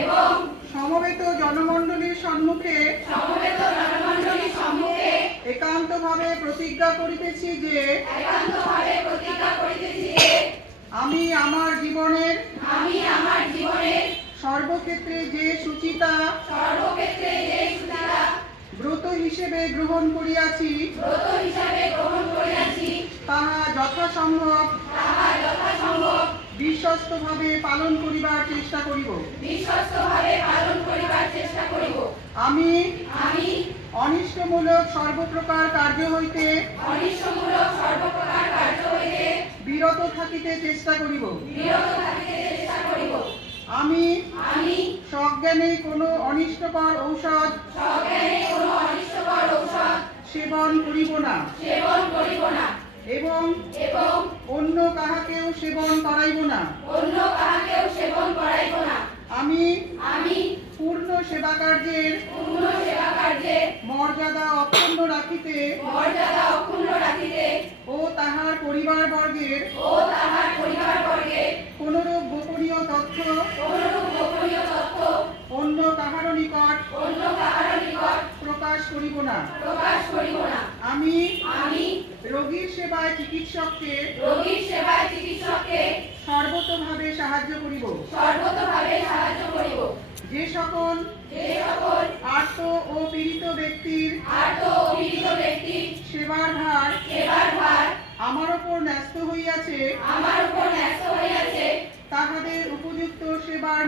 এবং সমবেত জনমণ্ডলীর সম্মুখে একান্তভাবে প্রতিজ্ঞা করিতেছি যে আমি আমার জীবনের সর্বক্ষেত্রে যে সুচিতা ব্রত হিসেবে গ্রহণ করিয়াছি তাহা যথাসম্ভব বিশ্বস্তভাবে পালন করিবার চেষ্টা করিব। আমি অনিষ্টমূলক সর্বপ্রকার কার্য হইতে বিরত থাকিতে চেষ্টা করিব। আমি সজ্ঞানে কোনো অনিষ্টকর ঔষধ সেবন করিব না এবং অন্য কাহাকেও সেবন করাইব না। আমি পূর্ণ সেবাকার্যের মর্যাদা অক্ষুণ্ণ রাখিতে ও তাহার পরিবারবর্গের কোনরূপ গোপনীয় তথ্য অন্য কাহারও নিকট প্রকাশ করিব না। আমি রোগীর সেবায় চিকিৎসককে সর্বতোভাবে সাহায্য করিব। যে সকল আর্ত ও পীড়িত ব্যক্তির সেবার ভার আমার উপর ন্যস্ত হইয়াছে তাহাদের উপযুক্ত সেবার